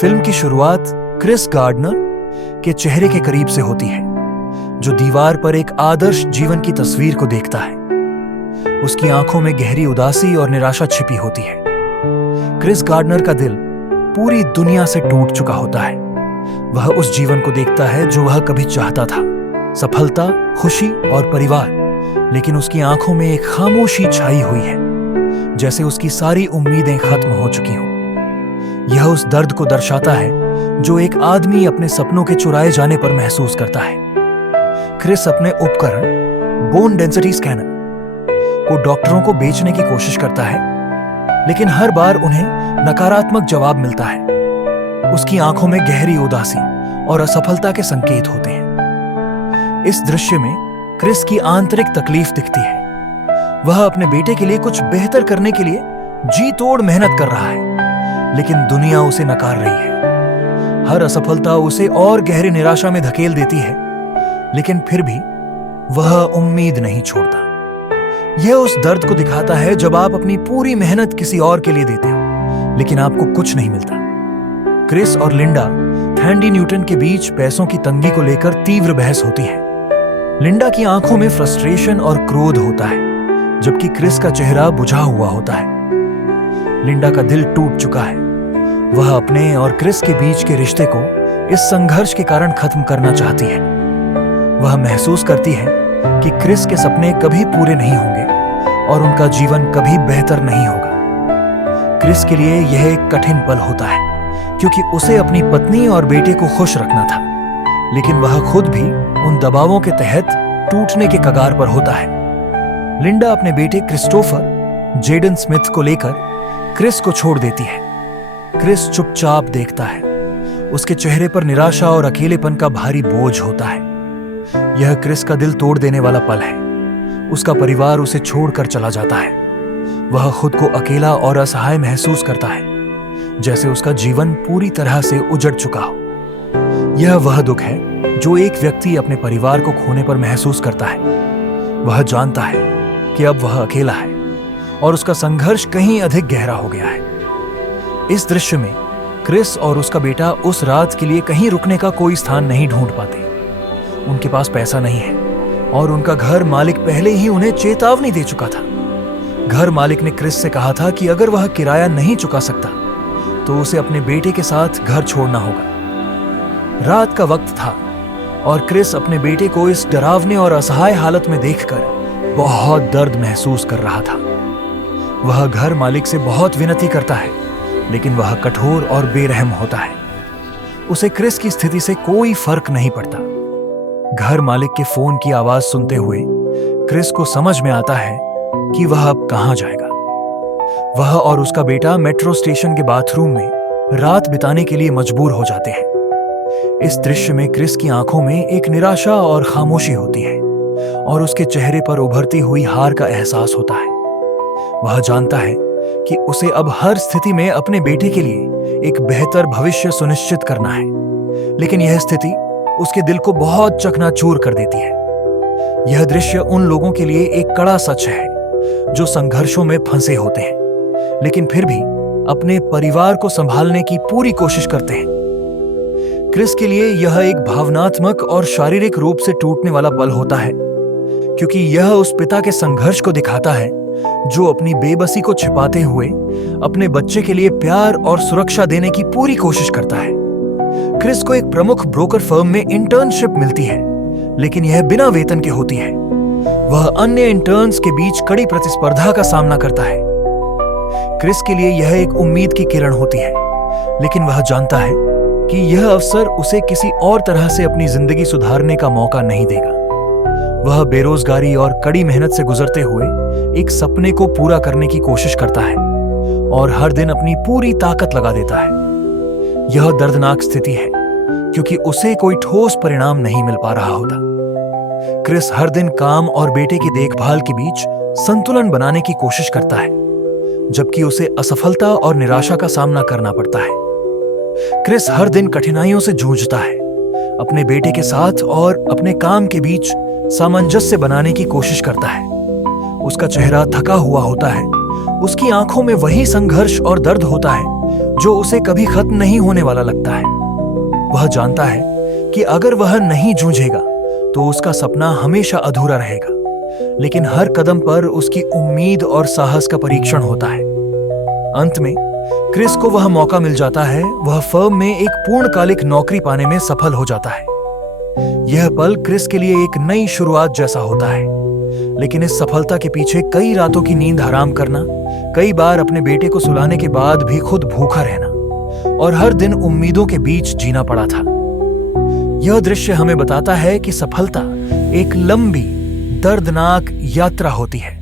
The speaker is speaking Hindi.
फिल्म की शुरुआत क्रिस गार्डनर के चेहरे के करीब से होती है, जो दीवार पर एक आदर्श जीवन की तस्वीर को देखता है। उसकी आंखों में गहरी उदासी और निराशा छिपी होती है। क्रिस गार्डनर का दिल पूरी दुनिया से टूट चुका होता है। वह उस जीवन को देखता है जो वह कभी चाहता था, सफलता, खुशी और परिवार। लेकिन उसकी आंखों में एक खामोशी छाई हुई है, जैसे उसकी सारी उम्मीदें खत्म हो चुकी हों। यह उस दर्द को दर्शाता है जो एक आदमी अपने सपनों के चुराए जाने पर महसूस करता है। क्रिस अपने उपकरण बोन डेंसिटी स्कैनर को डॉक्टरों को बेचने की कोशिश करता है, लेकिन हर बार उन्हें नकारात्मक जवाब मिलता है। उसकी आंखों में गहरी उदासी और असफलता के संकेत होते हैं। इस दृश्य में क्रिस की आंतरिक तकलीफ दिखती है। वह अपने बेटे के लिए कुछ बेहतर करने के लिए जी तोड़ मेहनत कर रहा है, लेकिन दुनिया उसे नकार रही है। हर असफलता उसे और गहरी निराशा में धकेल देती है, लेकिन फिर भी वह उम्मीद नहीं छोड़ता। यह उस दर्द को दिखाता है जब आप अपनी पूरी मेहनत किसी और के लिए देते हो, लेकिन आपको कुछ नहीं मिलता। क्रिस और लिंडा थैंडी न्यूटन के बीच पैसों की तंगी को लेकर तीव्र बहस होती है। लिंडा की आंखों में फ्रस्ट्रेशन और क्रोध होता है, जबकि क्रिस का चेहरा बुझा हुआ होता है। लिंडा का दिल टूट चुका है। वह अपने और क्रिस के बीच के रिश्ते को इस संघर्ष के कारण खत्म करना चाहती है। वह महसूस करती है कि क्रिस के सपने कभी पूरे नहीं होंगे और उनका जीवन कभी बेहतर नहीं होगा। क्रिस के लिए यह एक कठिन पल होता है, क्योंकि उसे अपनी पत्नी और बेटे को खुश रखना था, लेकिन वह खुद भी उन दबावों के तहत टूटने के कगार पर होता है। लिंडा अपने बेटे क्रिस्टोफर जेडन स्मिथ को लेकर क्रिस को छोड़ देती है। क्रिस चुपचाप देखता है। उसके चेहरे पर निराशा और अकेलेपन का भारी बोझ होता है। यह क्रिस का दिल तोड़ देने वाला पल है। उसका परिवार उसे छोड़कर चला जाता है। वह खुद को अकेला और असहाय महसूस करता है, जैसे उसका जीवन पूरी तरह से उजड़ चुका हो। यह वह दुख है जो एक व्यक्ति अपने परिवार को खोने पर महसूस करता है। वह जानता है कि अब वह अकेला है और उसका संघर्ष कहीं अधिक गहरा हो गया है। इस दृश्य में क्रिस और उसका बेटा उस रात के लिए कहीं रुकने का कोई स्थान नहीं ढूंढ पाते। उनके पास पैसा नहीं है और उनका घर मालिक पहले ही उन्हें चेतावनी दे चुका था। घर मालिक ने क्रिस से कहा था कि अगर वह किराया नहीं चुका सकता तो उसे अपने बेटे के साथ घर छोड़ना होगा। रात का वक्त था और क्रिस अपने बेटे को इस डरावने और असहाय हालत में देखकर बहुत दर्द महसूस कर रहा था। वह घर मालिक से बहुत विनती करता है, लेकिन वह कठोर और बेरहम होता है। उसे क्रिस की स्थिति से कोई फर्क नहीं पड़ता। घर मालिक के फोन की आवाज सुनते हुए क्रिस को समझ में आता है कि वह अब कहां जाएगा। वह और उसका बेटा मेट्रो स्टेशन के बाथरूम में रात बिताने के लिए मजबूर हो जाते हैं। इस दृश्य में क्रिस की आंखों में एक निराशा और खामोशी होती है और उसके चेहरे पर उभरती हुई हार का एहसास होता है। वह जानता है कि उसे अब हर स्थिति में अपने बेटे के लिए एक बेहतर भविष्य सुनिश्चित करना है, लेकिन यह स्थिति उसके दिल को बहुत चकनाचूर कर देती है। यह दृश्य उन लोगों के लिए एक कड़ा सच है जो संघर्षों में फंसे होते हैं, लेकिन फिर भी अपने परिवार को संभालने की पूरी कोशिश करते हैं। क्रिस के लिए यह एक भावनात्मक और शारीरिक रूप से टूटने वाला पल होता है, क्योंकि यह उस पिता के संघर्ष को दिखाता है जो अपनी बेबसी को छिपाते हुए अपने बच्चे के लिए प्यार और सुरक्षा देने की पूरी कोशिश करता है। क्रिस को एक प्रमुख ब्रोकर फर्म में इंटर्नशिप मिलती है, लेकिन यह बिना वेतन के होती है। वह अन्य इंटर्न्स के बीच कड़ी प्रतिस्पर्धा का सामना करता है। क्रिस के लिए यह एक उम्मीद की किरण होती है, लेकिन वह जानता है कि यह अवसर उसे किसी और तरह से अपनी जिंदगी सुधारने का मौका नहीं देगा। वह बेरोजगारी और कड़ी मेहनत से गुजरते हुए एक सपने को पूरा करने की कोशिश करता है और हर दिन अपनी पूरी ताकत लगा देता है। यह दर्दनाक स्थिति है, क्योंकि उसे कोई ठोस परिणाम नहीं मिल पा रहा होता। क्रिस हर दिन काम और बेटे की देखभाल के बीच संतुलन बनाने की कोशिश करता है, जबकि उसे असफलता और निराशा का सामना करना पड़ता है। क्रिस हर दिन कठिनाइयों से जूझता है, अपने बेटे के साथ और अपने काम के बीच सामंजस्य बनाने की कोशिश करता है। उसका चेहरा थका हुआ होता है उसकी आंखों में वही संघर्ष और दर्द होता है जो उसे कभी खत्म नहीं होने वाला लगता है। वह जानता है कि अगर वह नहीं जूझेगा तो उसका सपना हमेशा अधूरा रहेगा, लेकिन हर कदम पर उसकी उम्मीद और साहस का परीक्षण होता है। अंत में क्रिस को वह मौका मिल जाता है, वह फर्म में एक पूर्णकालिक नौकरी पाने में सफल हो जाता है। यह पल क्रिस के लिए एक नई शुरुआत जैसा होता है, लेकिन इस सफलता के पीछे कई रातों की नींद हराम करना, कई बार अपने बेटे को सुलाने के बाद भी खुद भूखा रहना और हर दिन उम्मीदों के बीच जीना पड़ा था। यह दृश्य हमें बताता है कि सफलता एक लंबी, दर्दनाक यात्रा होती है,